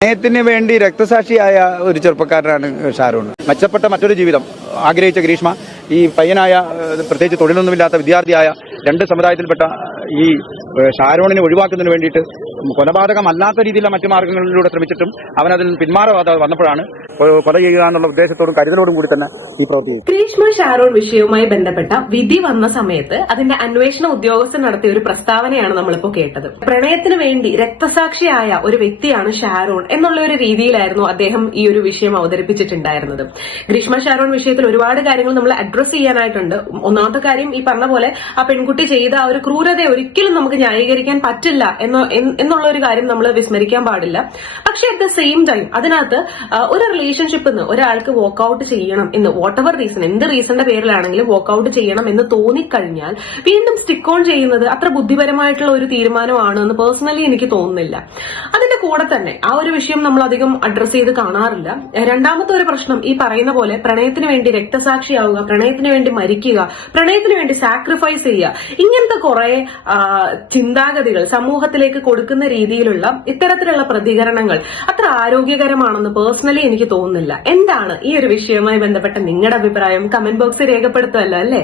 പ്രണയത്തിന് വേണ്ടി രക്തസാക്ഷിയായ ഒരു ചെറുപ്പക്കാരനാണ് ഷാരൂൺ. മെച്ചപ്പെട്ട മറ്റൊരു ജീവിതം ആഗ്രഹിച്ച ഗ്രീഷ്മ ഈ പയ്യനായ, പ്രത്യേകിച്ച് തൊഴിലൊന്നുമില്ലാത്ത വിദ്യാർത്ഥിയായ രണ്ട് സമുദായത്തിൽപ്പെട്ട ഈ ഷാരൂണിനെ ഒഴിവാക്കുന്നതിന് വേണ്ടിയിട്ട് കൊലപാതകമല്ലാത്ത രീതിയിലുള്ള മറ്റു മാർഗങ്ങളിലൂടെ ശ്രമിച്ചിട്ടും അവനതിൽ പിന്മാറാതെ വന്നപ്പോഴാണ് കൊല ചെയ്യുക എന്നുള്ള ഉദ്ദേശത്തോടും കരുതലോടും കൂടി തന്നെ ഈ പ്രവൃത്തി. ഗ്രീഷ്മ ഷാരോൺ വിഷയവുമായി ബന്ധപ്പെട്ട വിധി വന്ന സമയത്ത് അതിന്റെ അന്വേഷണ ഉദ്യോഗസ്ഥൻ നടത്തിയ ഒരു പ്രസ്താവനയാണ് നമ്മളിപ്പോ കേട്ടത്. പ്രണയത്തിന് വേണ്ടി രക്തസാക്ഷിയായ ഒരു വ്യക്തിയാണ് ഷാരോൺ എന്നുള്ള ഒരു രീതിയിലായിരുന്നു അദ്ദേഹം ഈ ഒരു വിഷയം അവതരിപ്പിച്ചിട്ടുണ്ടായിരുന്നത്. ഗ്രീഷ്മ ഷാരോൺ വിഷയത്തിൽ ഒരുപാട് കാര്യങ്ങൾ നമ്മൾ അഡ്രസ് ചെയ്യാനായിട്ടുണ്ട്. ഒന്നാമത്തെ കാര്യം, ഈ പറഞ്ഞ പോലെ ആ പെൺകുട്ടി ചെയ്ത ആ ഒരു ക്രൂരതയെ ഒരിക്കലും നമുക്ക് ന്യായീകരിക്കാൻ പറ്റില്ല എന്നുള്ള ഒരു കാര്യം നമ്മൾ വിസ്മരിക്കാൻ പാടില്ല. പക്ഷെ അറ്റ് ദ സെയിം ടൈം അതിനകത്ത് ഒരു റിലേഷൻഷിപ്പിൽ നിന്ന് ഒരാൾക്ക് വോക്കൌട്ട് ചെയ്യണം എന്ന്, വാട്ട് എവർ റീസൺ, എന്ത് റീസണിന്റെ പേരിലാണെങ്കിലും വോക്കൌട്ട് ചെയ്യണം എന്ന് തോന്നിക്കഴിഞ്ഞാൽ വീണ്ടും സ്റ്റിക്ക് ഓൺ ചെയ്യുന്നത് അത്ര ബുദ്ധിപരമായിട്ടുള്ള ഒരു തീരുമാനമാണ് എന്ന് പേഴ്സണലി എനിക്ക് തോന്നുന്നില്ല. അതിന്റെ കൂടെ തന്നെ ആ ഒരു വിഷയം നമ്മൾ അധികം അഡ്രസ് ചെയ്ത് കാണാറില്ല. രണ്ടാമത്തെ ഒരു പ്രശ്നം, ഈ പറയുന്ന പോലെ പ്രണയത്തിന് വേണ്ടി രക്തസാക്ഷിയാവുക, പ്രണയത്തിന് വേണ്ടി മരിക്കുക, പ്രണയത്തിന് വേണ്ടി സാക്രിഫൈസ് ചെയ്യുക, ഇങ്ങനത്തെ കുറെ ചിന്താഗതികൾ സമൂഹത്തിലേക്ക് കൊടുക്കുന്ന രീതിയിലുള്ള ഇത്തരത്തിലുള്ള പ്രതികരണങ്ങൾ അത്ര ആരോഗ്യകരമാണെന്ന് പേഴ്സണലി എനിക്ക് തോന്നുന്നില്ല. എന്താണ് ഈ ഒരു വിഷയവുമായി ബന്ധപ്പെട്ട നിങ്ങളുടെ അഭിപ്രായം? കമന്റ് ബോക്സിൽ രേഖപ്പെടുത്തുമല്ലോ അല്ലേ?